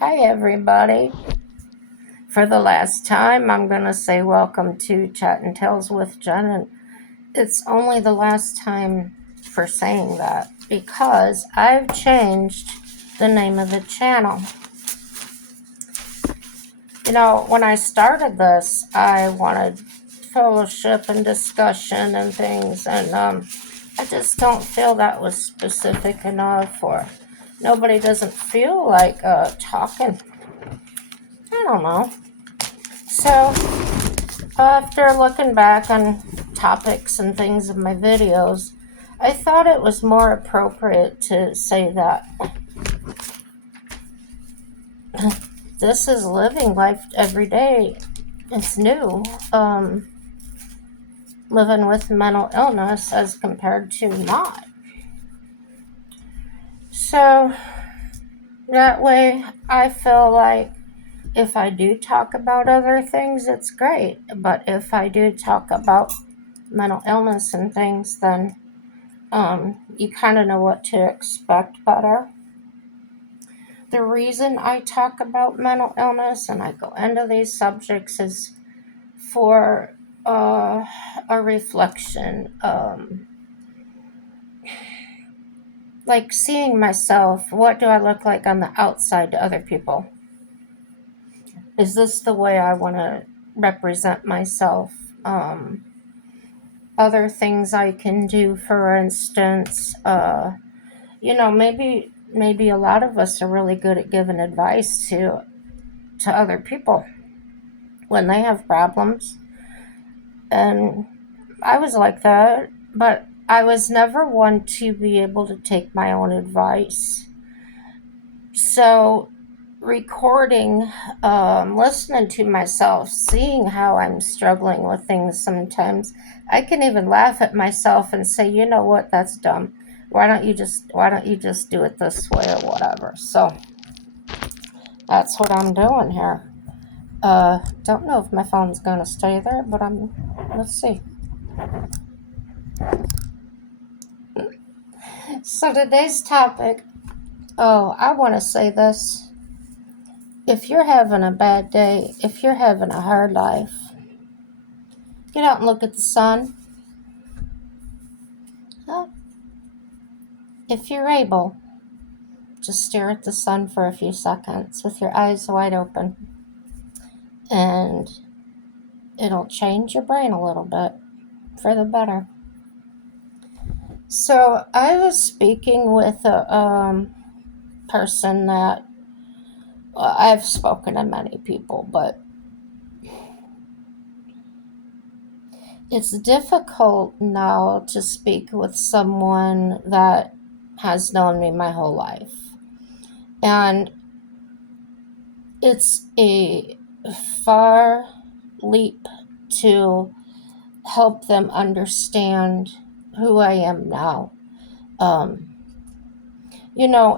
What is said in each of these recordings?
Hi, everybody. For the last time, I'm going to say welcome to Chat and Tales with Jen. And it's only the last time for saying that because I've changed the name of the channel. When I started this, I wanted fellowship and discussion and things, and I just don't feel that was specific enough, or nobody doesn't feel like talking. I don't know. So, after looking back on topics and things of my videos, I thought it was more appropriate to say that this is living life every day. It's new. Living with mental illness as compared to not. So that way, I feel like if I do talk about other things, it's great. But if I do talk about mental illness and things, then you kind of know what to expect better. The reason I talk about mental illness and I go into these subjects is for a reflection, like seeing myself. What do I look like on the outside to other people? Is this the way I want to represent myself? Other things I can do, for instance, maybe a lot of us are really good at giving advice to other people when they have problems. And I was like that, but I was never one to be able to take my own advice. So, recording, listening to myself, seeing how I'm struggling with things sometimes, I can even laugh at myself and say, you know what, that's dumb. Why don't you just do it this way or whatever? So that's what I'm doing here. Don't know if my phone's gonna stay there, but let's see. So today's topic, I want to say this. If you're having a bad day, if you're having a hard life, get out and look at the sun. Huh? If you're able, just stare at the sun for a few seconds with your eyes wide open, and it'll change your brain a little bit for the better. So I was speaking with a person that I've spoken to many people, but it's difficult now to speak with someone that has known me my whole life. And it's a far leap to help them understand who I am now.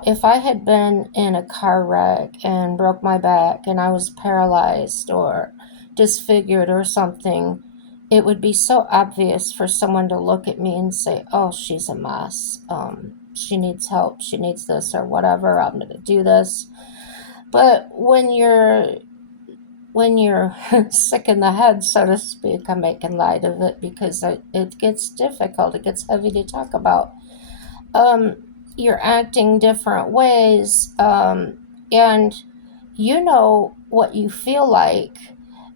If I had been in a car wreck and broke my back and I was paralyzed or disfigured or something, it would be so obvious for someone to look at me and say, oh, she's a mess. She needs help. She needs this or whatever. I'm going to do this. But when you're sick in the head, so to speak, I'm making light of it because it gets difficult. It gets heavy to talk about. You're acting different ways, and you know what you feel like,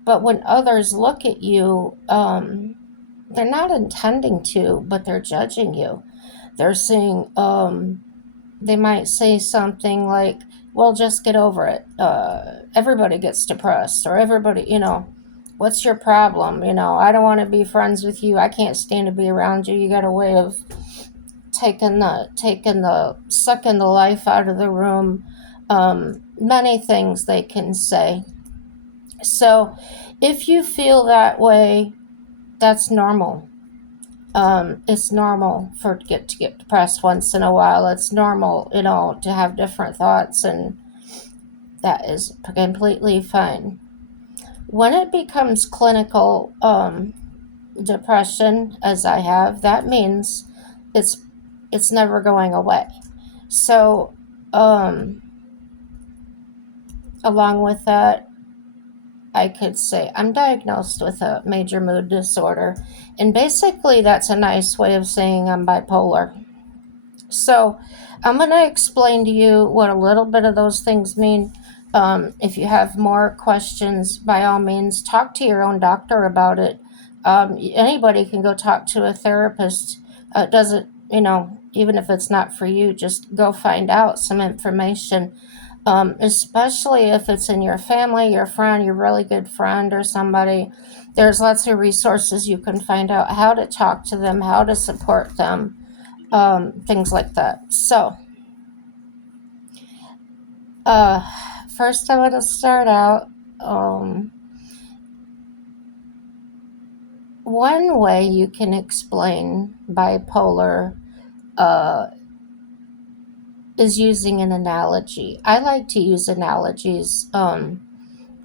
but when others look at you, they're not intending to, but they're judging you. They're saying, they might say something like, well, just get over it. Everybody gets depressed, or everybody, what's your problem? I don't want to be friends with you. I can't stand to be around you. You got a way of taking the sucking the life out of the room. Many things they can say. So if you feel that way, that's normal. It's normal to get depressed once in a while. It's normal, to have different thoughts, and that is completely fine. When it becomes clinical depression, as I have, that means it's never going away. So, Along with that, I could say I'm diagnosed with a major mood disorder. And basically, that's a nice way of saying I'm bipolar. So, I'm going to explain to you what a little bit of those things mean. If you have more questions, by all means, talk to your own doctor about it. Anybody can go talk to a therapist. Doesn't, even if it's not for you, just go find out some information. Especially if it's in your family, your friend, your really good friend, or somebody. There's lots of resources you can find out how to talk to them, how to support them, things like that. So, uh, first, I want to start out. Um, One way you can explain bipolar uh, is using an analogy. I like to use analogies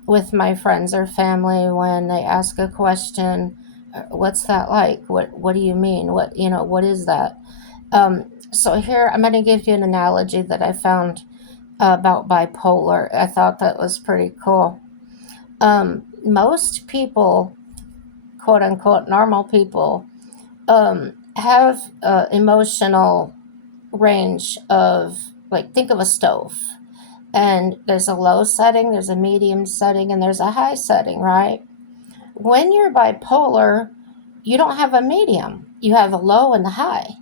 with my friends or family when they ask a question. What's that like? What do you mean? What is that? So here I'm going to give you an analogy that I found about bipolar. I thought that was pretty cool. Most people, quote unquote, normal people, have emotional range of, like, think of a stove. And there's a low setting, there's a medium setting, and there's a high setting, right? When you're bipolar, you don't have a medium, you have a low and a high.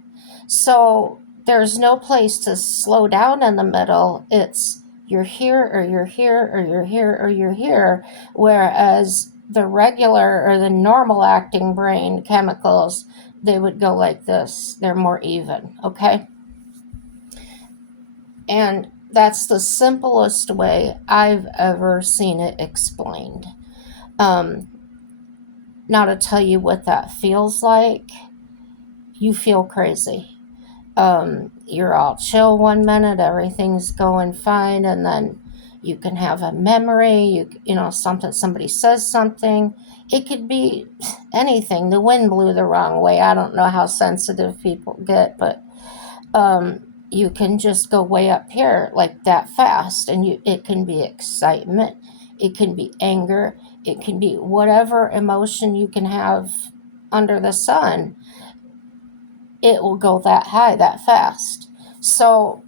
So there's no place to slow down in the middle. It's you're here or you're here or you're here or you're here. Whereas the regular or the normal acting brain chemicals, they would go like this. They're more even, okay? And that's the simplest way I've ever seen it explained. Um, Now, to tell you what that feels like, you feel crazy. You're all chill one minute, everything's going fine, and then you can have a memory, somebody says something. It could be anything. The wind blew the wrong way. I don't know how sensitive people get, but you can just go way up here like that fast, and it can be excitement, it can be anger, it can be whatever emotion you can have under the sun. It will go that high that fast. So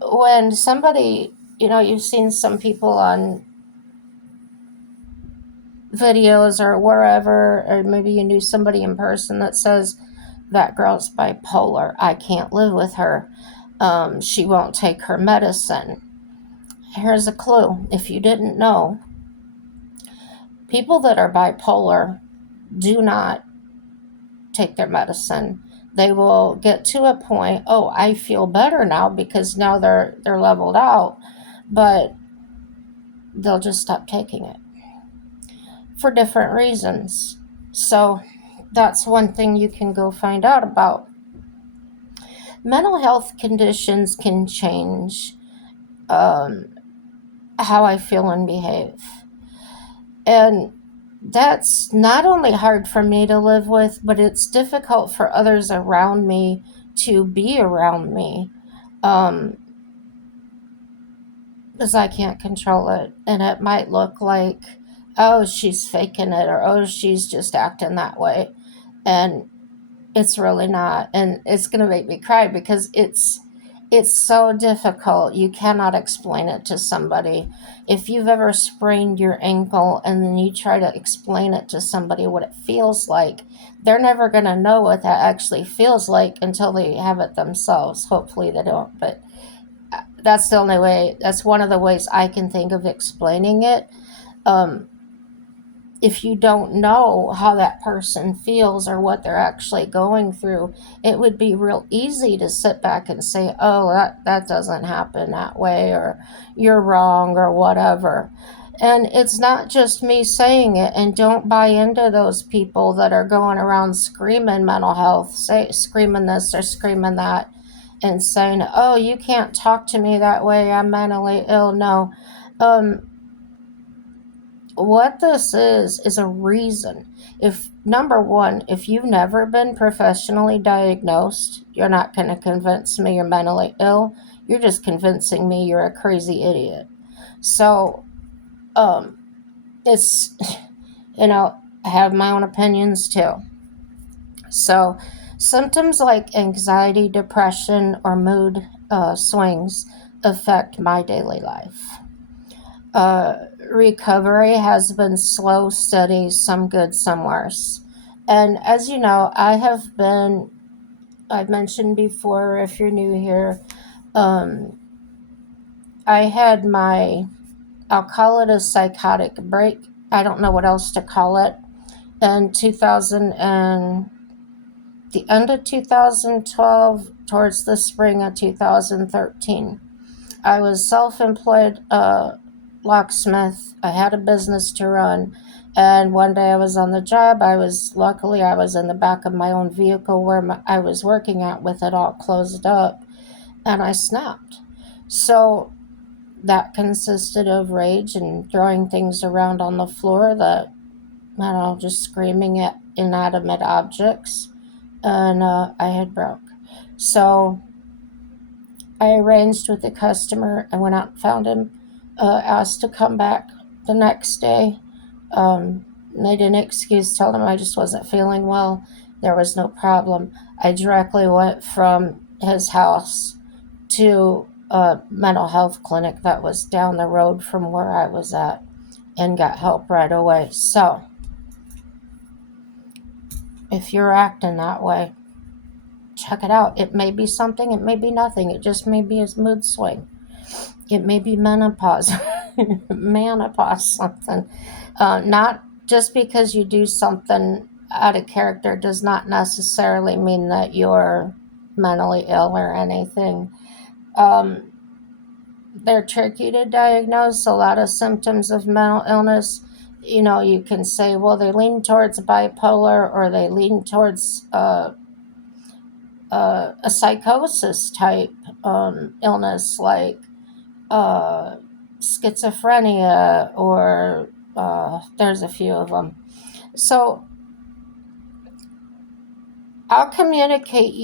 when somebody, you've seen some people on videos or wherever, or maybe you knew somebody in person that says, that girl's bipolar, I can't live with her, she won't take her medicine. Here's a clue, if you didn't know: people that are bipolar do not take their medicine. They will get to a point, oh, I feel better now, because now they're leveled out, but they'll just stop taking it for different reasons. So that's one thing you can go find out about. Mental health conditions can change um, how I feel and behave. And that's not only hard for me to live with, but it's difficult for others around me to be around me, um, because I can't control it. And it might look like, oh, she's faking it, or oh, she's just acting that way. And it's really not. And it's going to make me cry because it's so difficult. You cannot explain it to somebody. If you've ever sprained your ankle and then you try to explain it to somebody what it feels like, they're never going to know what that actually feels like until they have it themselves. Hopefully they don't, but that's the only way. That's one of the ways I can think of explaining it. Um, if you don't know how that person feels or what they're actually going through, it would be real easy to sit back and say, oh, that doesn't happen that way, or you're wrong, or whatever. And it's not just me saying it, and don't buy into those people that are going around screaming mental health, screaming this or screaming that, and saying, oh, you can't talk to me that way, I'm mentally ill. No. Um, what this is a reason. If, number one, if you've never been professionally diagnosed, you're not going to convince me you're mentally ill. You're just convincing me you're a crazy idiot. So, um, it's, I have my own opinions too. So, symptoms like anxiety, depression, or mood swings affect my daily life. Recovery has been slow, steady, some good, some worse. And as you know, I've mentioned before, if you're new here, um, I had I'll call it a psychotic break. I don't know what else to call it. In 2000 and the end of 2012, towards the spring of 2013, I was self-employed locksmith. I had a business to run, and one day I was on the job. I was in the back of my own vehicle where I was working at with it all closed up, and I snapped. So that consisted of rage and throwing things around on the floor, that, just screaming at inanimate objects, and I had broke. So I arranged with the customer. I went out and found him, asked to come back the next day, made an excuse, told him I just wasn't feeling well. There was no problem. I directly went from his house to a mental health clinic that was down the road from where I was at, and got help right away. So, if you're acting that way, check it out. It may be something, it may be nothing, it just may be a mood swing. It may be menopause, menopause something. Not just because you do something out of character does not necessarily mean that you're mentally ill or anything. Um, they're tricky to diagnose. A lot of symptoms of mental illness, you can say, well, they lean towards bipolar, or they lean towards a psychosis type illness, like uh, schizophrenia, or there's a few of them. So I'll communicate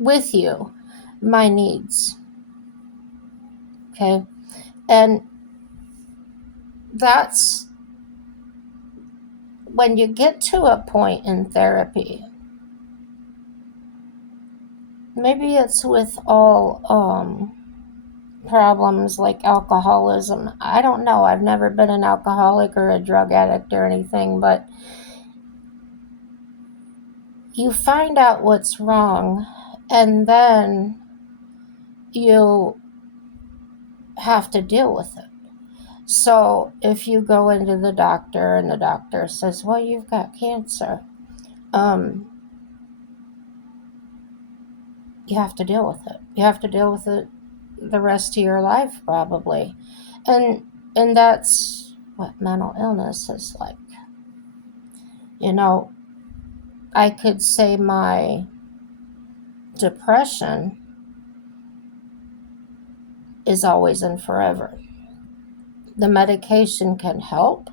with you my needs, okay? And that's when you get to a point in therapy. Maybe it's with all problems like alcoholism. I don't know. I've never been an alcoholic or a drug addict or anything, but you find out what's wrong, and then you have to deal with it. So if you go into the doctor and the doctor says, well, you've got cancer, um, you have to deal with it. You have to deal with it the rest of your life, probably. And and that's what mental illness is like. You know, I could say my depression is always and forever. The medication can help,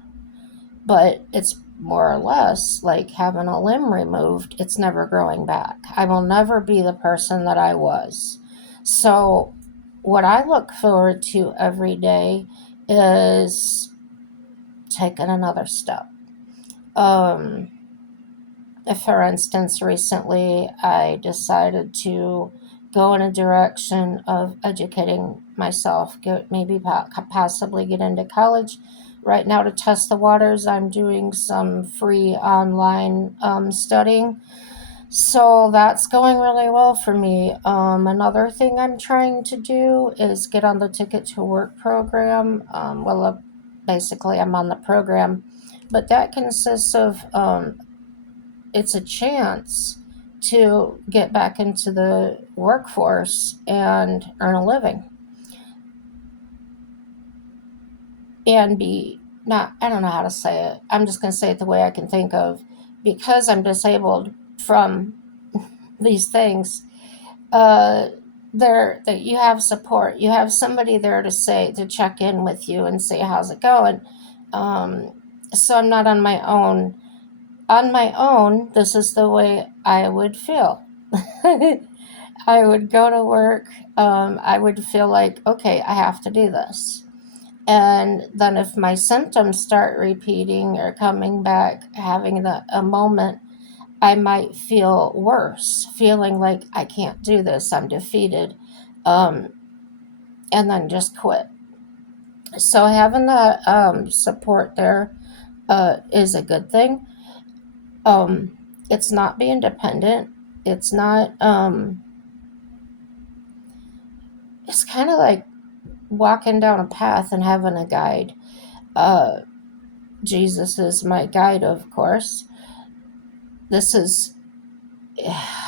but it's more or less like having a limb removed. It's never growing back. I will never be the person that I was. So, what I look forward to every day is taking another step. Um, for instance, recently I decided to go in a direction of educating myself, maybe possibly get into college. Right now, to test the waters, I'm doing some free online studying. So that's going really well for me. Another thing I'm trying to do is get on the Ticket to Work program. Basically, I'm on the program, but that consists of it's a chance to get back into the workforce and earn a living, and be not, I don't know how to say it. I'm just going to say it the way I can think of. Because I'm disabled from these things, uh, there that you have support. You have somebody there to check in with you and say how's it going. Um, so I'm not on my own. On my own, this is the way I would feel. I would go to work. I would feel like, okay, I have to do this. And then if my symptoms start repeating or coming back, having a moment, I might feel worse, feeling like I can't do this, I'm defeated, um, and then just quit. So having that support there is a good thing. Um, it's not being dependent. It's not. It's kind of like walking down a path and having a guide. Uh, Jesus is my guide, of course. This is.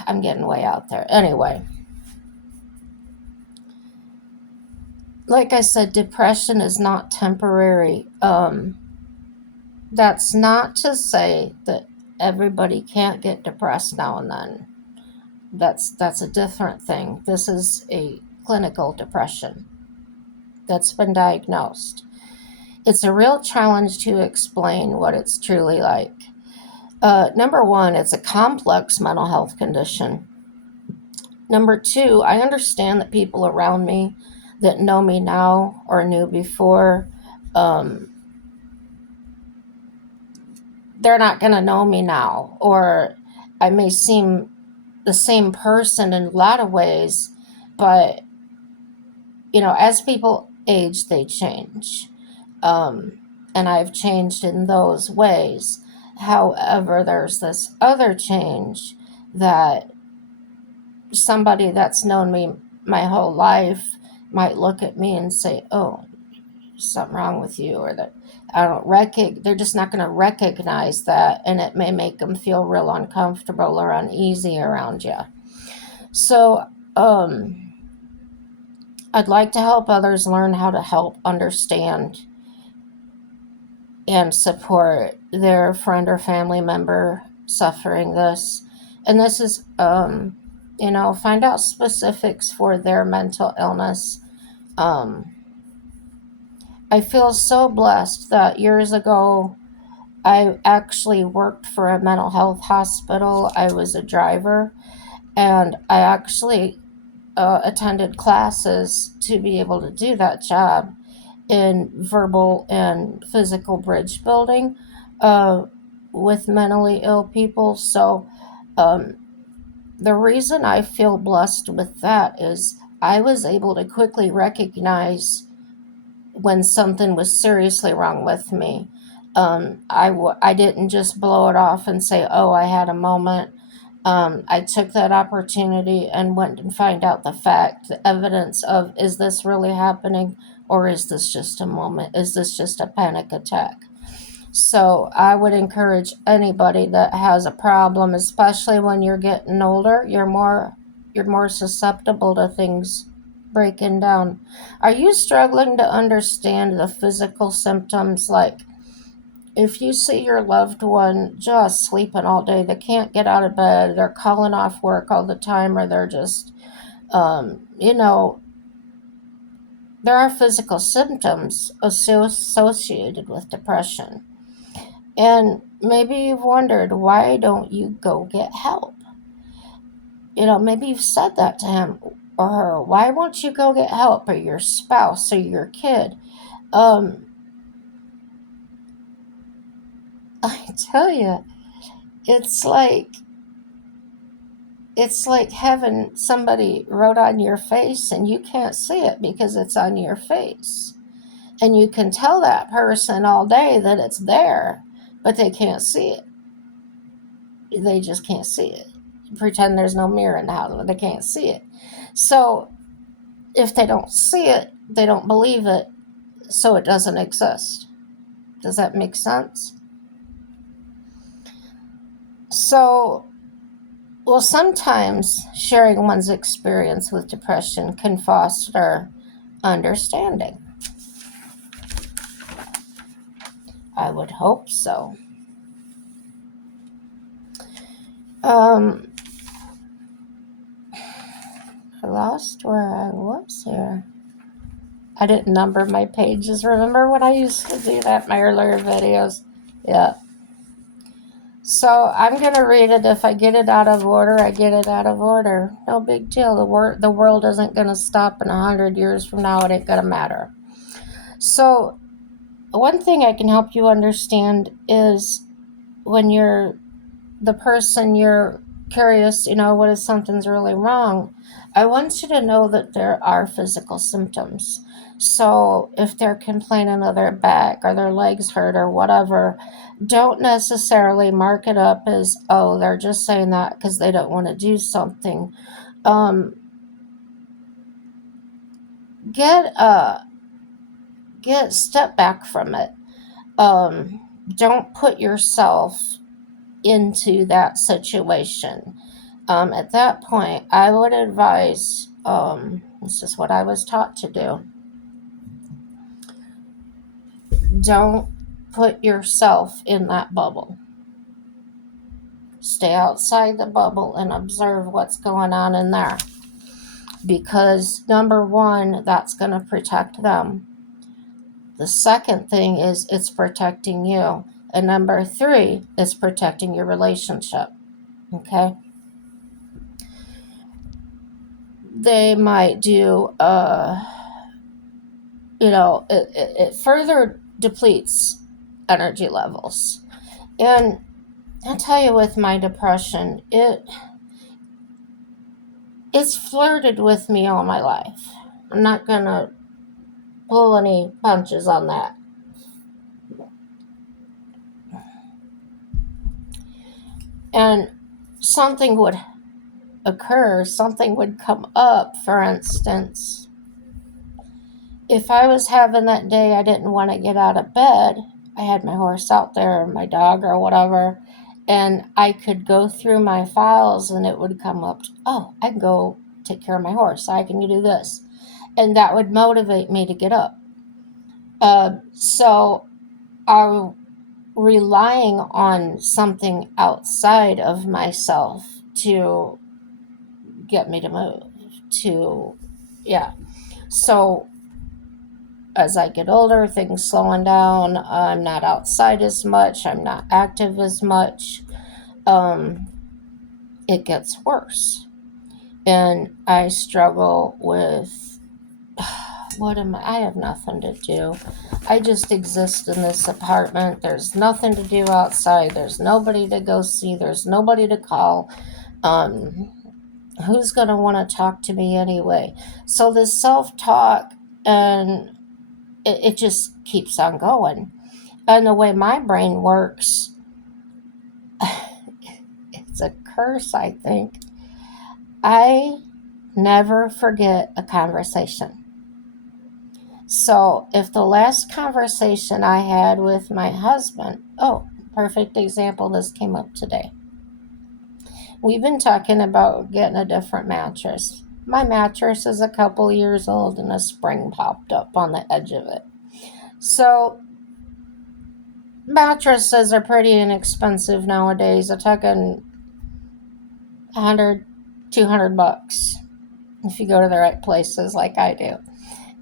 I'm getting way out there. Anyway, like I said, depression is not temporary. That's not to say that everybody can't get depressed now and then. That's a different thing. This is a clinical depression that's been diagnosed. It's a real challenge to explain what it's truly like. Number one, it's a complex mental health condition. Number two, I understand that people around me that know me now or knew before, um, they're not going to know me now, or I may seem the same person in a lot of ways, but as people age, they change. And I've changed in those ways. However, there's this other change that somebody that's known me my whole life might look at me and say, "Oh, something wrong with you," or that they're just not going to recognize that, and it may make them feel real uncomfortable or uneasy around you. So, I'd like to help others learn how to help understand and support their friend or family member suffering this. And this is, find out specifics for their mental illness. I feel so blessed that years ago I actually worked for a mental health hospital. I was a driver, and I actually attended classes to be able to do that job in verbal and physical bridge building uh, with mentally ill people. So, um, the reason I feel blessed with that is I was able to quickly recognize when something was seriously wrong with me. I didn't just blow it off and say, "Oh, I had a moment." I took that opportunity and went and find out the evidence of, is this really happening, or is this just a moment? Is this just a panic attack? So I would encourage anybody that has a problem, especially when you're getting older, you're more susceptible to things breaking down. Are you struggling to understand the physical symptoms, like if you see your loved one just sleeping all day, they can't get out of bed, they're calling off work all the time, or they're just, you know, there are physical symptoms associated with depression. And maybe you've wondered, why don't you go get help? Maybe you've said that to him or her. Why won't you go get help, or your spouse or your kid? Um, I tell you, it's like it's like having somebody wrote on your face and you can't see it because it's on your face. And you can tell that person all day that it's there, but they can't see it. They just can't see it. Pretend there's no mirror in the house, but they can't see it. So if they don't see it, they don't believe it, so it doesn't exist. Does that make sense? So, well, sometimes sharing one's experience with depression can foster understanding. I would hope so. Um, I lost where I was here. I didn't number my pages. Remember when I used to do that in my earlier videos? Yeah. So I'm going to read it. If I get it out of order, I get it out of order. No big deal. The world isn't going to stop in 100 years from now. It ain't going to matter. So one thing I can help you understand is when you're the person you're curious, what if something's really wrong? I want you to know that there are physical symptoms. So if they're complaining of their back or their legs hurt or whatever, don't necessarily mark it up as, oh, they're just saying that because they don't want to do something. Um, get step back from it. Don't put yourself into that situation. At that point, I would advise, this is what I was taught to do, don't put yourself in that bubble. Stay outside the bubble and observe what's going on in there. Because number one, that's going to protect them. The second thing is it's protecting you. And number three is protecting your relationship. Okay? They might do, it further depletes energy levels. And I'll tell you, with my depression, it's flirted with me all my life. I'm not going to pull any punches on that. And something would occur, something would come up. For instance, if I was having that day I didn't want to get out of bed, I had my horse out there, or my dog, or whatever, and I could go through my files and it would come up, oh, I can go take care of my horse, I can do this. And that would motivate me to get up. So I'm relying on something outside of myself to get me to move, So as I get older, things slowing down. I'm not outside as much. I'm not active as much. It gets worse. And I struggle with, I have nothing to do. I just exist in this apartment. There's nothing to do outside. There's nobody to go see. There's nobody to call. Who's going to want to talk to me anyway? So this self-talk, and it just keeps on going. And the way my brain works, it's a curse, I think. I never forget a conversation. So if the last conversation I had with my husband, perfect example, this came up today. We've been talking about getting a different mattress. My mattress is a couple years old and a spring popped up on the edge of it. So mattresses are pretty inexpensive nowadays. I'm talking $100, $200 if you go to the right places like I do.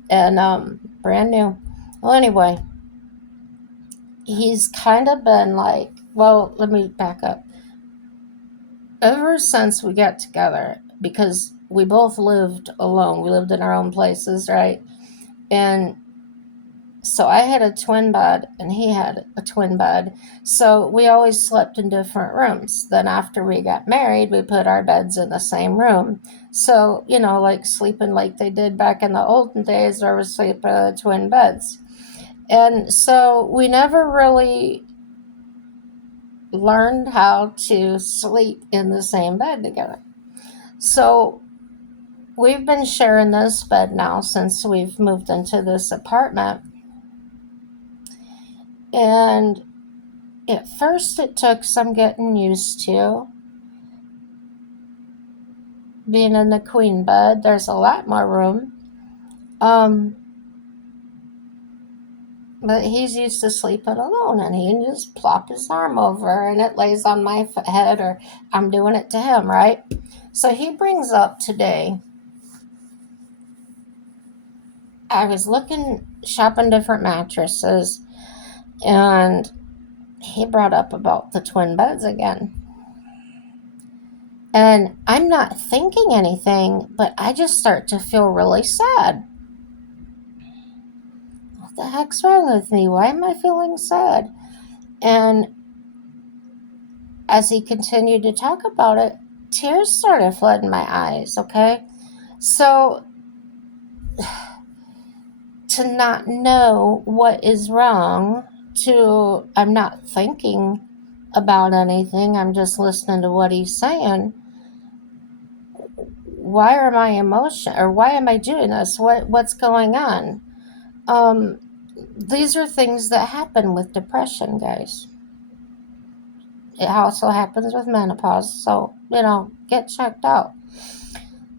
And brand new. Well, anyway, he's kind of been like, well, let me back up. Ever since we got together, because we both lived alone, we lived in our own places, right? And so I had a twin bed and he had a twin bed. So we always slept in different rooms. Then after we got married, we put our beds in the same room. So, like sleeping like they did back in the olden days, where we sleep in twin beds. And so we never really learned how to sleep in the same bed together. So we've been sharing this bed now since we've moved into this apartment. And at first it took some getting used to. Being in the queen bed, there's a lot more room. But he's used to sleeping alone, and he can just plop his arm over and it lays on my head, or I'm doing it to him, right? So he brings up today, I was shopping different mattresses, and he brought up about the twin beds again. And I'm not thinking anything, but I just start to feel really sad. What the heck's wrong with me? Why am I feeling sad? And as he continued to talk about it, tears started flooding my eyes, okay? So to not know what is wrong, to I'm not thinking about anything, I'm just listening to what he's saying. Why are my emotion or why am I doing this? What's going on? Um these are things that happen with depression, guys. It also happens with menopause, so get checked out.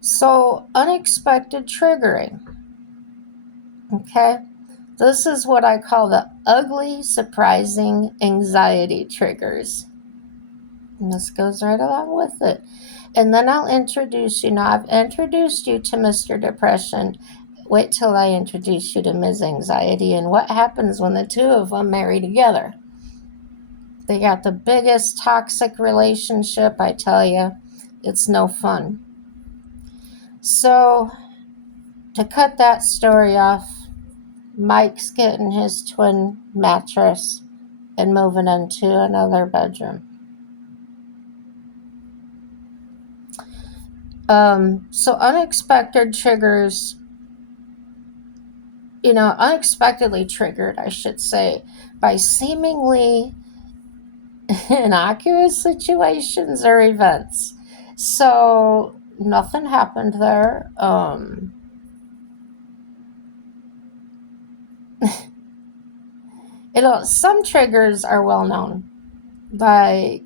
So unexpected triggering. Okay. This is what I call the ugly, surprising anxiety triggers. And this goes right along with it. And then I'll introduce you. Now, I've introduced you to Mr. Depression. Wait till I introduce you to Ms. Anxiety and what happens when the two of them marry together. They got the biggest toxic relationship, I tell you. It's no fun. So, to cut that story off, Mike's getting his twin mattress and moving into another bedroom. So unexpected triggers, unexpectedly triggered, I should say, by seemingly innocuous situations or events. So nothing happened there. Some triggers are well known. Like,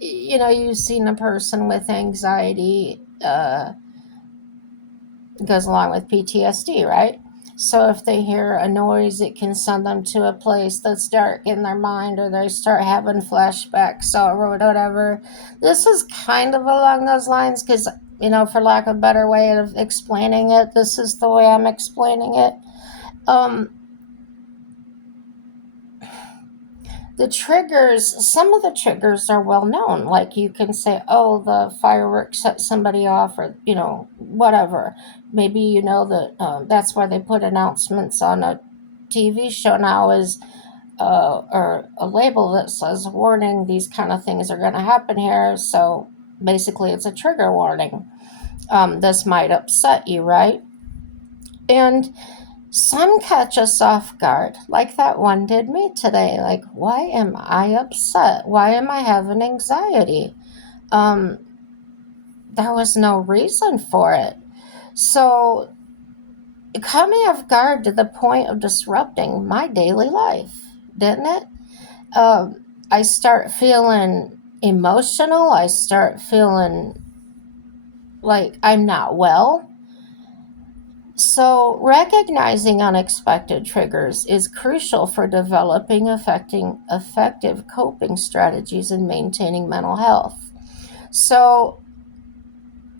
you've seen a person with anxiety goes along with PTSD, right? So if they hear a noise, it can send them to a place that's dark in their mind, or they start having flashbacks or whatever. This is kind of along those lines because, for lack of a better way of explaining it, this is the way I'm explaining it. Some of the triggers are well known. Like you can say, oh, the fireworks set somebody off, or, whatever. Maybe you know that that's why they put announcements on a TV show now is, or a label that says, warning, these kind of things are going to happen here. So basically it's a trigger warning. This might upset you, right? And some catch us off guard, like that one did me today. Like, why am I upset? Why am I having anxiety? Um, there was no reason for it. So, it caught me off guard to the point of disrupting my daily life, didn't it? I start feeling emotional. I start feeling like I'm not well. So, recognizing unexpected triggers is crucial for developing effective coping strategies and maintaining mental health. So,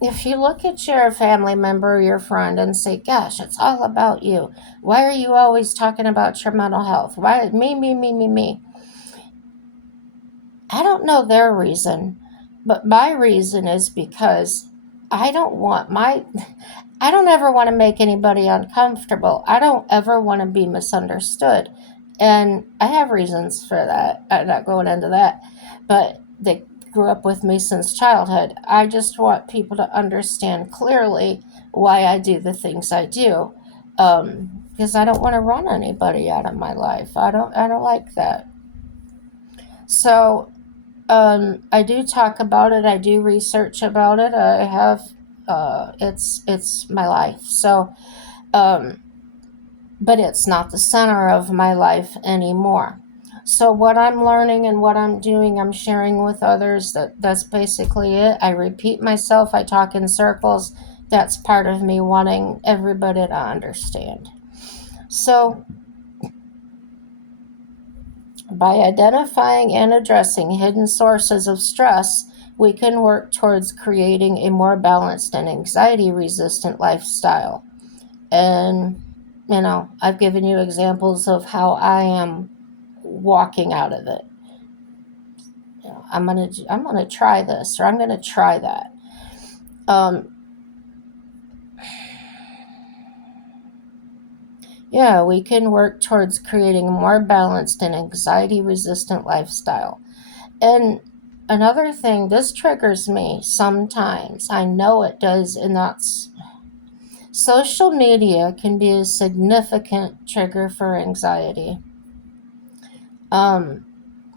if you look at your family member, your friend, and say, gosh, it's all about you. Why are you always talking about your mental health? Why me, me, me, me, me? I don't know their reason, but my reason is because I don't want my I don't ever want to make anybody uncomfortable. I don't ever want to be misunderstood. And I have reasons for that. I'm not going into that. But they grew up with me since childhood. I just want people to understand clearly why I do the things I do. Because I don't want to run anybody out of my life. I don't like that. So I do talk about it. I do research about it. I have. It's my life. So, but it's not the center of my life anymore. So what I'm learning and what I'm doing, I'm sharing with others. That's basically it. I repeat myself. I talk in circles. That's part of me wanting everybody to understand. So by identifying and addressing hidden sources of stress, we can work towards creating a more balanced and anxiety resistant lifestyle. And, I've given you examples of how I am walking out of it. I'm gonna try this, or I'm gonna try that. Um, yeah, we can work towards creating a more balanced and anxiety-resistant lifestyle. And another thing, this triggers me sometimes. I know it does, and that's social media can be a significant trigger for anxiety. Um,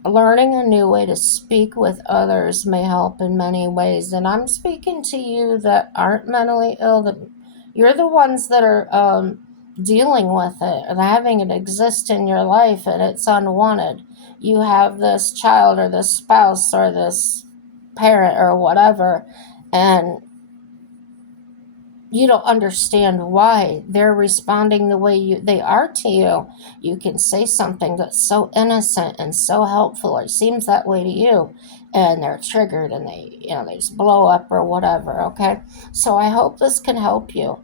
Learning a new way to speak with others may help in many ways. And I'm speaking to you that aren't mentally ill, that you're the ones that are dealing with it and having it exist in your life and it's unwanted. You have this child or this spouse or this parent or whatever, and you don't understand why they're responding the way they are to you. You can say something that's so innocent and so helpful, or it seems that way to you, and they're triggered and they just blow up or whatever. Okay, so I hope this can help you.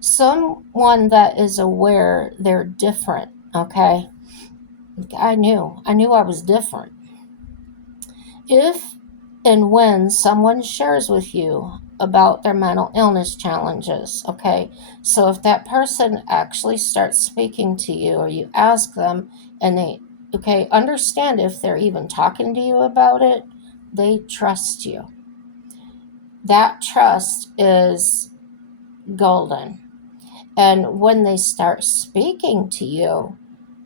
Someone that is aware they're different. Okay, I knew I was different. If and when someone shares with you about their mental illness challenges, okay, so if that person actually starts speaking to you or you ask them and okay, understand if they're even talking to you about it, they trust you. That trust is golden. And when they start speaking to you,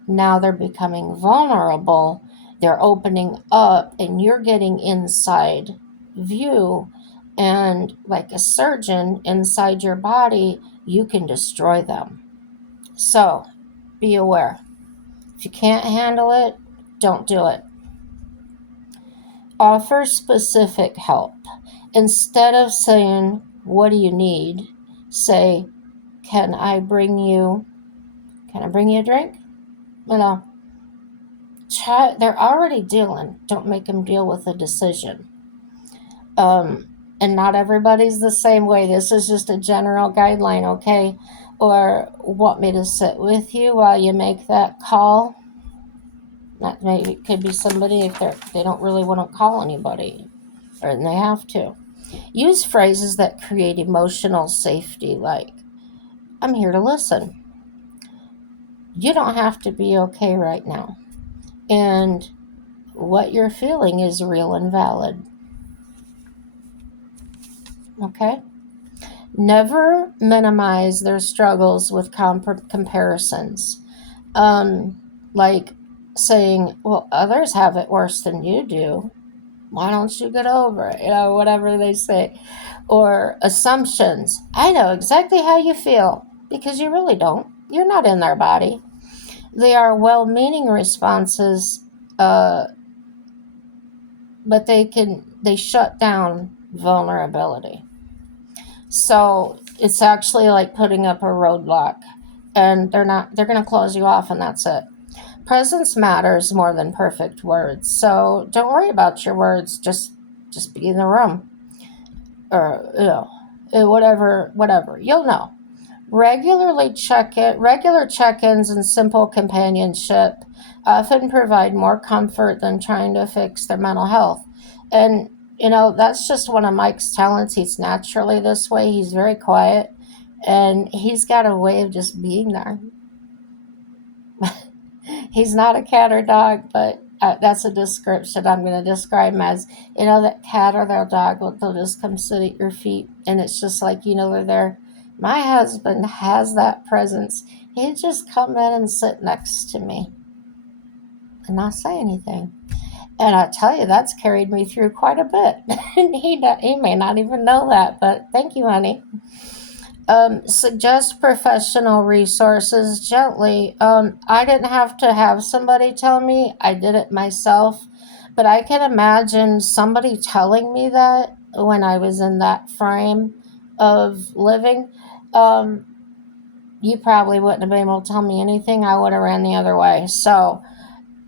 now they're becoming vulnerable, they're opening up, and you're getting inside view. And like a surgeon inside your body, you can destroy them. So be aware. If you can't handle it, don't do it. Offer specific help. Instead of saying, "What do you need?" say, Can I bring you a drink?" You know, they're already dealing. Don't make them deal with a decision. And not everybody's the same way. This is just a general guideline, okay? Or want me to sit with you while you make that call? That maybe it could be somebody if they don't really want to call anybody, or they have to. Use phrases that create emotional safety, like, "I'm here to listen. You don't have to be okay right now. And what you're feeling is real and valid." Okay? Never minimize their struggles with comparisons. Like saying, "Well, others have it worse than you do. Why don't you get over it?" Whatever they say. Or assumptions. "I know exactly how you feel," because you really don't. You're not in their body. They are well meaning responses, but they shut down vulnerability. So it's actually like putting up a roadblock, and they're going to close you off, and that's it. Presence matters more than perfect words. So don't worry about your words. Just be in the room, or whatever. You'll know. Regular check-ins and simple companionship often provide more comfort than trying to fix their mental health. And that's just one of Mike's talents. He's naturally this way. He's very quiet, and he's got a way of just being there. He's not a cat or dog, but that's a description I'm going to describe him as. That cat or that dog, they'll just come sit at your feet, and it's just like, they're there. My husband has that presence. He'd just come in and sit next to me and not say anything. And I tell you, that's carried me through quite a bit. He may not even know that, but thank you, honey. Suggest professional resources gently. I didn't have to have somebody tell me. I did it myself. But I can imagine somebody telling me that when I was in that frame of living. Um, you probably wouldn't have been able to tell me anything. I would have ran the other way. So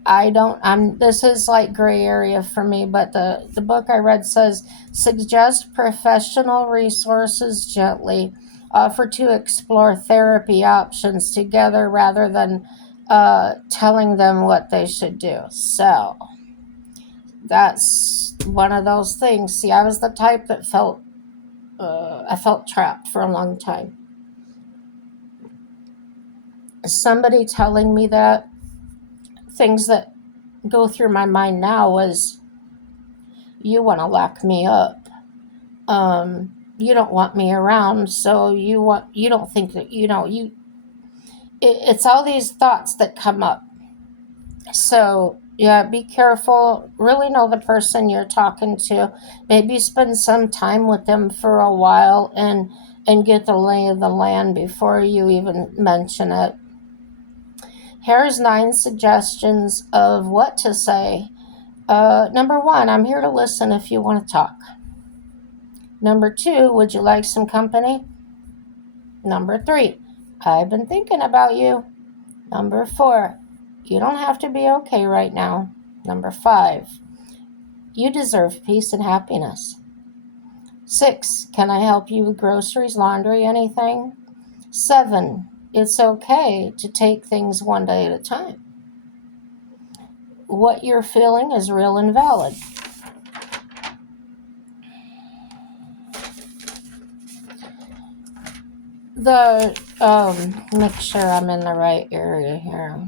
this is like gray area for me, but the book I read says suggest professional resources gently, offer to explore therapy options together rather than telling them what they should do. So that's one of those things. See, I was the type that I felt trapped for a long time. Somebody telling me that, things that go through my mind now was, you want to lock me up. You don't want me around, so you don't think that, it's all these thoughts that come up. So yeah, be careful. Really know the person you're talking to. Maybe spend some time with them for a while and get the lay of the land before you even mention it. Here's 9 suggestions of what to say. Number 1, I'm here to listen if you want to talk. Number 2, would you like some company? Number 3, I've been thinking about you. Number 4, you don't have to be okay right now. Number 5, you deserve peace and happiness. 6, can I help you with groceries, laundry, anything? 7, it's okay to take things one day at a time. What you're feeling is real and valid. Make sure I'm in the right area here.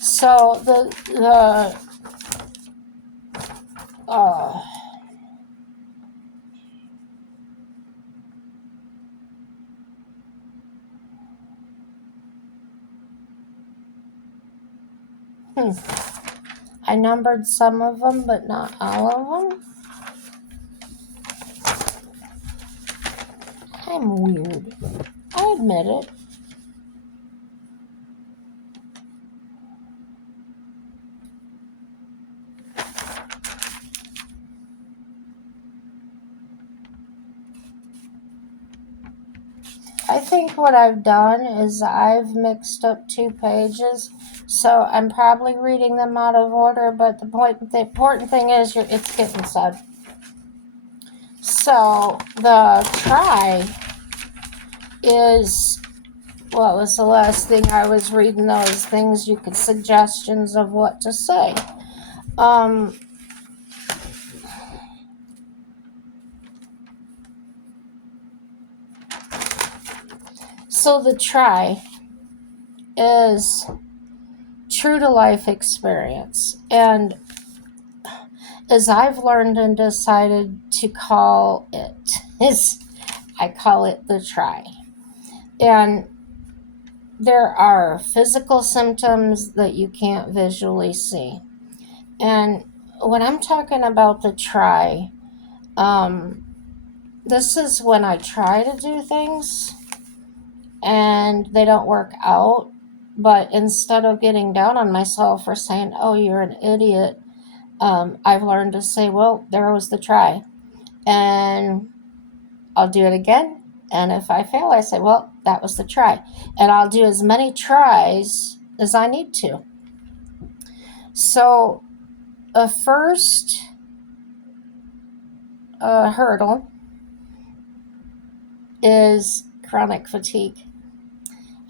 So uh, I numbered some of them, but not all of them. I'm weird. I admit it. I think what I've done is I've mixed up 2 pages, so I'm probably reading them out of order, but the important thing is it's getting said. So the try is, what was the last thing I was reading? Those things you could, suggestions of what to say. So the try is true to life experience. And as I've learned and decided to call it, I call it the try. And there are physical symptoms that you can't visually see. And when I'm talking about the try, this is when I try to do things and they don't work out. But instead of getting down on myself or saying, oh, you're an idiot, I've learned to say, well, there was the try. And I'll do it again. And if I fail, I say, well, that was the try. And I'll do as many tries as I need to. So, a first hurdle is chronic fatigue.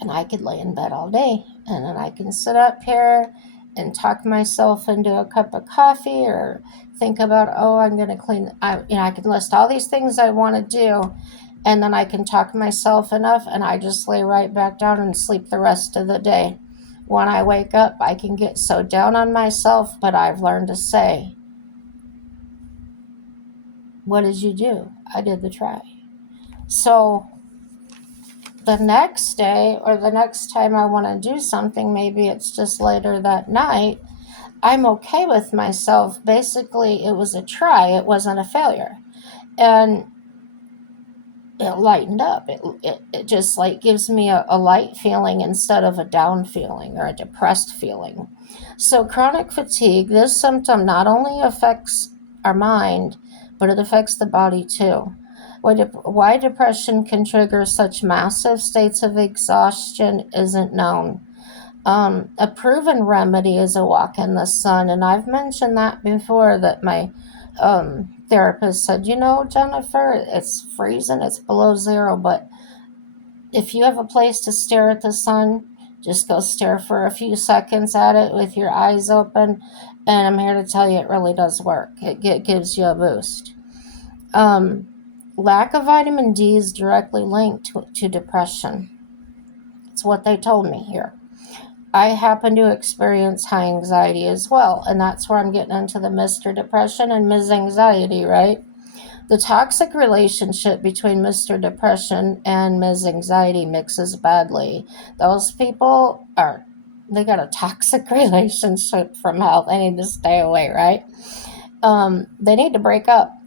And I could lay in bed all day. And then I can sit up here and talk myself into a cup of coffee or think about, oh, I'm going to clean. I can list all these things I want to do. And then I can talk myself enough and I just lay right back down and sleep the rest of the day. When I wake up, I can get so down on myself, but I've learned to say, what did you do? I did the try. So the next day or the next time I want to do something, maybe it's just later that night, I'm okay with myself. Basically, it was a try. It wasn't a failure. And it lightened up. It just like gives me a light feeling instead of a down feeling or a depressed feeling. So chronic fatigue, this symptom not only affects our mind, but it affects the body too. Why depression can trigger such massive states of exhaustion isn't known. A proven remedy is a walk in the sun, and I've mentioned that before. That my therapist said, Jennifer, it's freezing, it's below zero, but if you have a place to stare at the sun, just go stare for a few seconds at it with your eyes open. And I'm here to tell you, it really does work. It gives you a boost. Um, Lack of vitamin D is directly linked to depression. It's what they told me here. I happen to experience high anxiety as well, and that's where I'm getting into the Mr. Depression and Ms. Anxiety, right? The toxic relationship between Mr. Depression and Ms. Anxiety mixes badly. Those people they got a toxic relationship from hell. They need to stay away, right? They need to break up.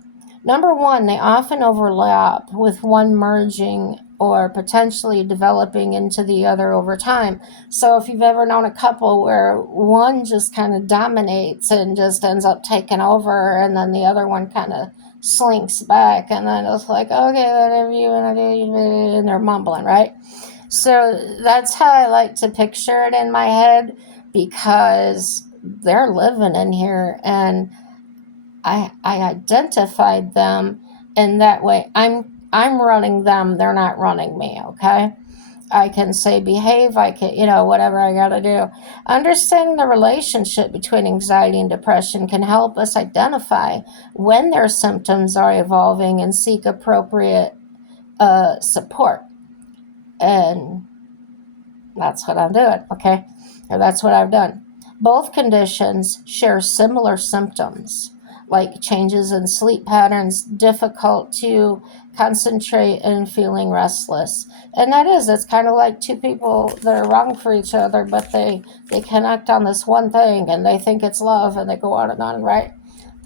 Number one, they often overlap, with one merging or potentially developing into the other over time. So if you've ever known a couple where one just kind of dominates and just ends up taking over, and then the other one kind of slinks back, and then it's like, okay, whatever you want to do, and they're mumbling, right? So that's how I like to picture it in my head, because they're living in here, and I identified them in that way. I'm running them, they're not running me, okay? I can say behave, I can, whatever I got to do. Understanding the relationship between anxiety and depression can help us identify when their symptoms are evolving and seek appropriate support. And that's what I'm doing, okay? Or that's what I've done. Both conditions share similar symptoms, like changes in sleep patterns, difficult to concentrate, and feeling restless. And it's kind of like two people that are wrong for each other, but they connect on this one thing, and they think it's love, and they go on, right?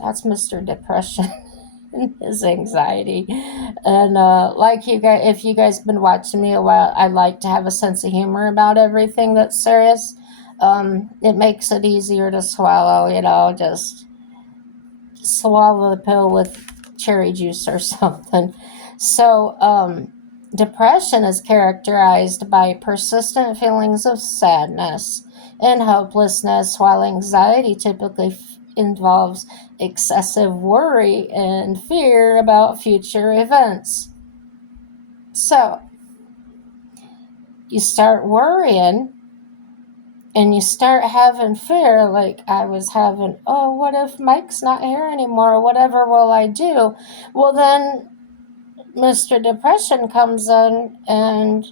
That's Mr. Depression. His anxiety. And like you guys, if you guys been watching me a while, I like to have a sense of humor about everything that's serious. It makes it easier to swallow, just swallow the pill with cherry juice or something. So depression is characterized by persistent feelings of sadness and hopelessness, while anxiety typically involves excessive worry and fear about future events. So you start worrying and you start having fear, like I was having, oh, what if Mike's not here anymore? Whatever will I do? Well, then Mr. Depression comes in and,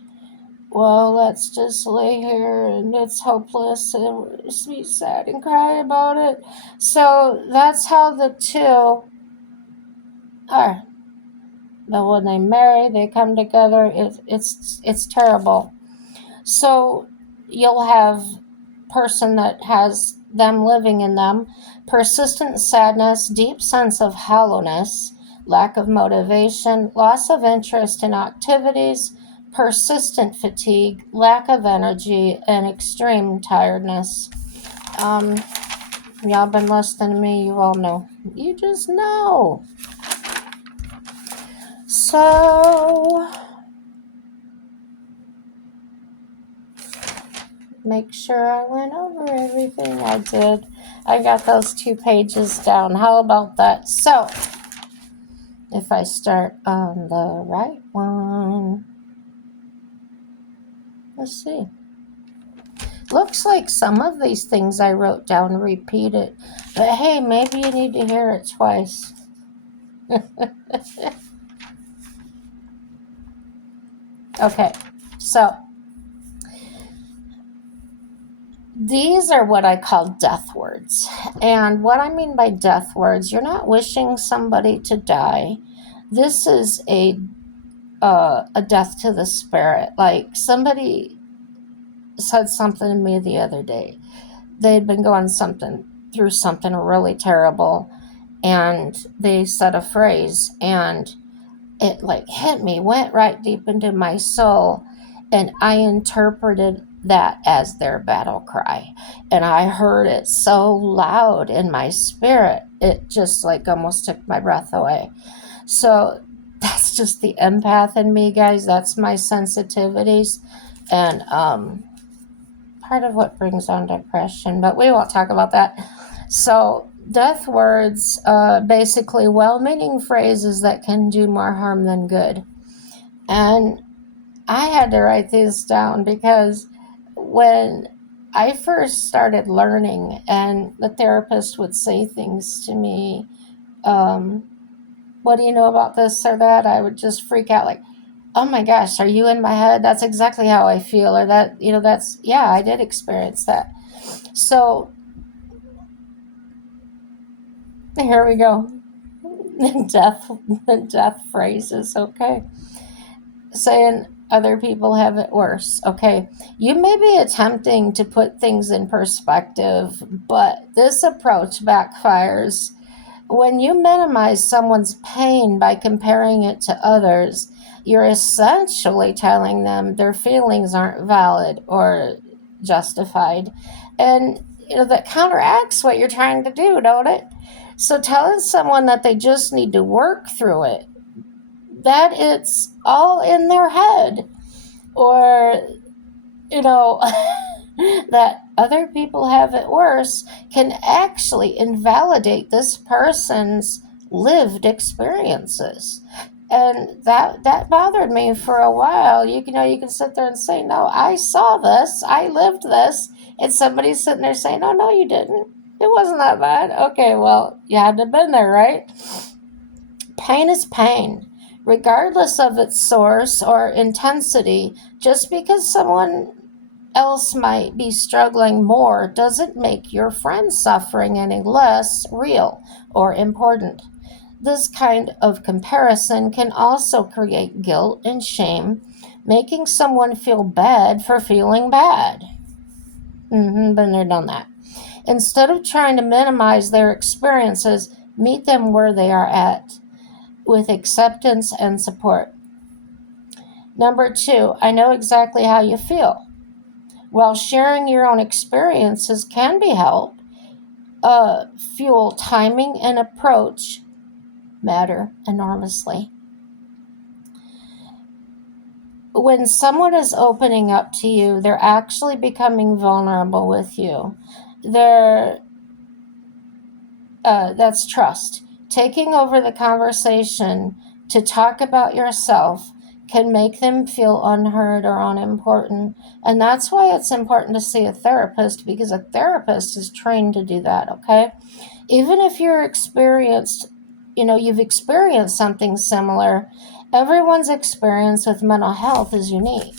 well, let's just lay here and it's hopeless and be sad and cry about it. So that's how the two are. But when they marry, they come together. It's terrible. So you'll have person that has them living in them, persistent sadness, deep sense of hollowness, lack of motivation, loss of interest in activities, persistent fatigue, lack of energy, and extreme tiredness. Y'all been listening to me, you all know. You just know. So make sure I went over everything. I did. I got those 2 pages down. How about that? So if I start on the right one, let's see. Looks like some of these things I wrote down repeated, but hey, maybe you need to hear it twice. Okay, so these are what I call death words. And what I mean by death words, you're not wishing somebody to die. This is a death to the spirit. Like somebody said something to me the other day. They'd been going through something really terrible, and they said a phrase, and it like hit me, went right deep into my soul, and I interpreted that as their battle cry. And I heard it so loud in my spirit, it just like almost took my breath away. So that's just the empath in me, guys. That's my sensitivities. And part of what brings on depression, but we won't talk about that. So, death words, basically well meaning phrases that can do more harm than good. And I had to write these down because when I first started learning and the therapist would say things to me, um, what do you know about this or that? I would just freak out like, oh my gosh, are you in my head? That's exactly how I feel. Or that, that's, yeah, I did experience that. So here we go. death phrases, okay. Saying other people have it worse. Okay, you may be attempting to put things in perspective, but this approach backfires. When you minimize someone's pain by comparing it to others, you're essentially telling them their feelings aren't valid or justified. And that counteracts what you're trying to do, don't it? So telling someone that they just need to work through it, that it's all in their head, or you know that other people have it worse, can actually invalidate this person's lived experiences. And that bothered me for a while. You can sit there and say, no, I saw this, I lived this, and somebody's sitting there saying, oh no, you didn't, it wasn't that bad. Okay, well, you had to have been there, right? Pain is pain, regardless of its source or intensity. Just because someone else might be struggling more doesn't make your friend's suffering any less real or important. This kind of comparison can also create guilt and shame, making someone feel bad for feeling bad. Been there, done that. Instead of trying to minimize their experiences, meet them where they are at with acceptance and support. Number 2, I know exactly how you feel. While sharing your own experiences can be help, fuel, timing, and approach matter enormously. When someone is opening up to you, they're actually becoming vulnerable with you. That's trust. Taking over the conversation to talk about yourself can make them feel unheard or unimportant. And that's why it's important to see a therapist, because a therapist is trained to do that, okay? Even if you've experienced something similar, everyone's experience with mental health is unique.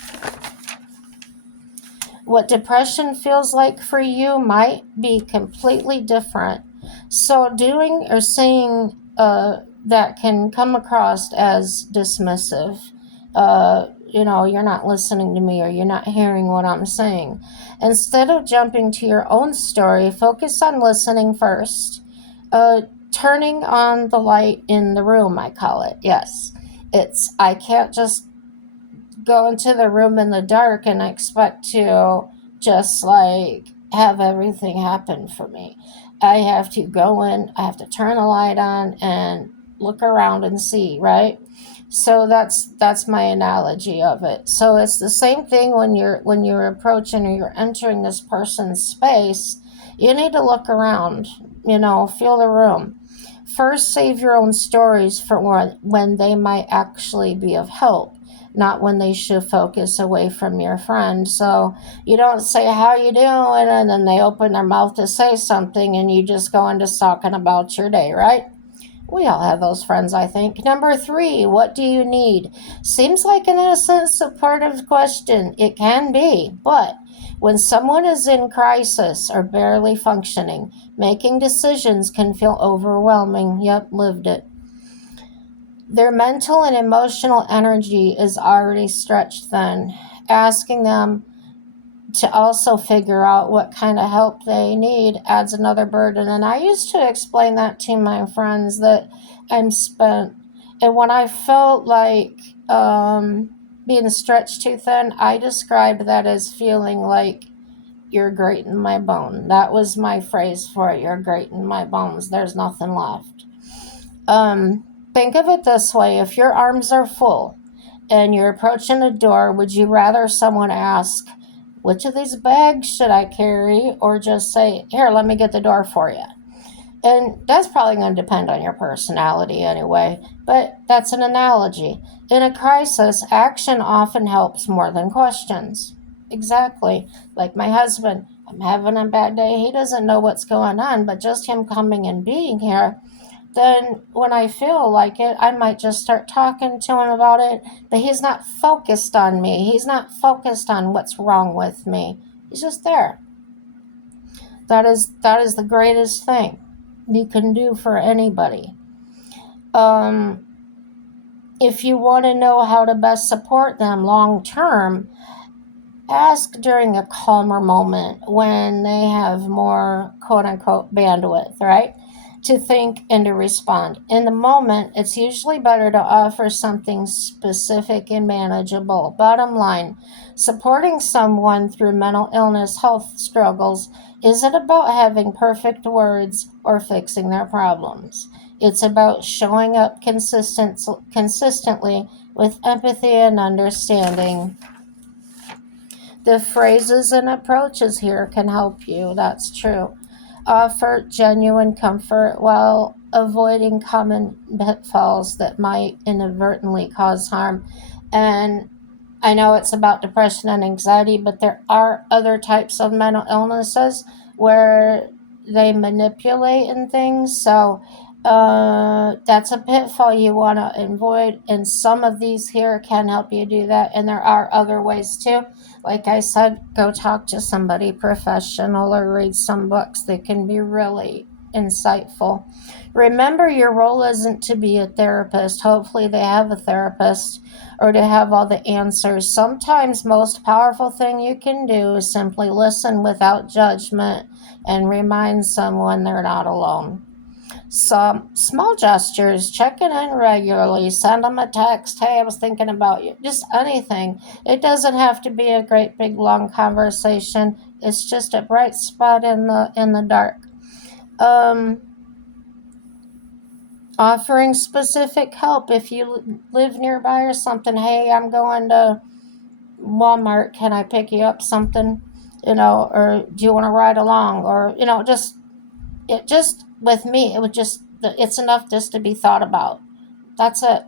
What depression feels like for you might be completely different. So doing or saying that can come across as dismissive. You're not listening to me, or you're not hearing what I'm saying. Instead of jumping to your own story, focus on listening first. Turning on the light in the room, I call it. Yes, I can't just go into the room in the dark and expect to just like have everything happen for me. I have to go in, I have to turn the light on and look around and see, right? So that's my analogy of it. So it's the same thing when you're approaching or you're entering this person's space. You need to look around, feel the room. First, save your own stories for when they might actually be of help, not when they should focus away from your friend. So you don't say, how you doing? And then they open their mouth to say something and you just go into talking about your day, right? We all have those friends, I think. Number 3, what do you need? Seems like an innocent, supportive question. It can be, but when someone is in crisis or barely functioning, making decisions can feel overwhelming. Yep, lived it. Their mental and emotional energy is already stretched thin. Asking them to also figure out what kind of help they need adds another burden. And I used to explain that to my friends that I'm spent. And when I felt like being stretched too thin, I described that as feeling like you're grating my bone. That was my phrase for it. You're grating my bones. There's nothing left. Think of it this way. If your arms are full and you're approaching a door, would you rather someone ask, which of these bags should I carry, or just say, here, let me get the door for you. And that's probably going to depend on your personality anyway, but that's an analogy. In a crisis, action often helps more than questions. Exactly. Like my husband, I'm having a bad day. He doesn't know what's going on, but just him coming and being here, then when I feel like it, I might just start talking to him about it. But he's not focused on me. He's not focused on what's wrong with me. He's just there. That is the greatest thing you can do for anybody. Um, if you want to know how to best support them long term, ask during a calmer moment when they have more quote unquote bandwidth, right? To think and to respond. In the moment, it's usually better to offer something specific and manageable. Bottom line, supporting someone through mental illness health struggles isn't about having perfect words or fixing their problems. It's about showing up consistently with empathy and understanding. The phrases and approaches here can help you, that's true. Offer genuine comfort while avoiding common pitfalls that might inadvertently cause harm. And I know it's about depression and anxiety, but there are other types of mental illnesses where they manipulate and things. So that's a pitfall you want to avoid. And some of these here can help you do that. And there are other ways too. Like I said, go talk to somebody professional or read some books that can be really insightful. Remember, your role isn't to be a therapist. Hopefully, they have a therapist or to have all the answers. Sometimes most powerful thing you can do is simply listen without judgment and remind someone they're not alone. Some small gestures, checking in regularly, send them a text, hey, I was thinking about you, just anything. It doesn't have to be a great big long conversation. It's just a bright spot in the dark. Um, Offering specific help if you live nearby or something. Hey, I'm going to Walmart. Can I pick you up something? Or do you want to ride along? Or just with me, it would just it's enough just to be thought about. That's it.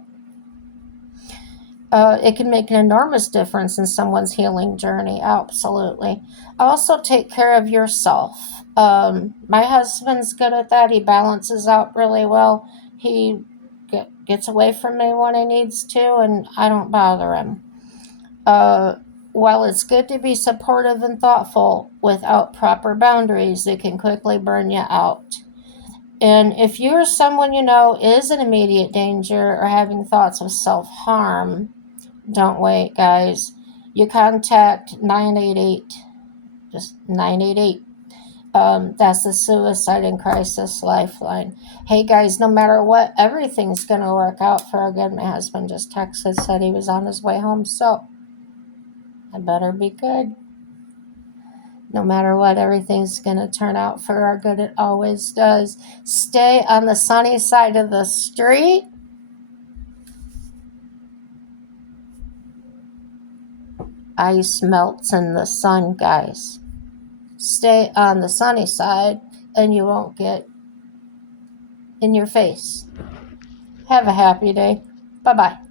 It can make an enormous difference in someone's healing journey. Absolutely. Also, take care of yourself. My husband's good at that. He balances out really well. He gets away from me when he needs to, and I don't bother him. Uh, while it's good to be supportive and thoughtful, without proper boundaries, it can quickly burn you out. And if you're someone you know is in immediate danger or having thoughts of self harm, don't wait, guys. You contact 988, just 988. That's the Suicide and Crisis Lifeline. Hey, guys, no matter what, everything's going to work out for our good. My husband just texted, said he was on his way home, so I better be good. No matter what, everything's going to turn out for our good. It always does. Stay on the sunny side of the street. Ice melts in the sun, guys. Stay on the sunny side and you won't get in your face. Have a happy day. Bye bye.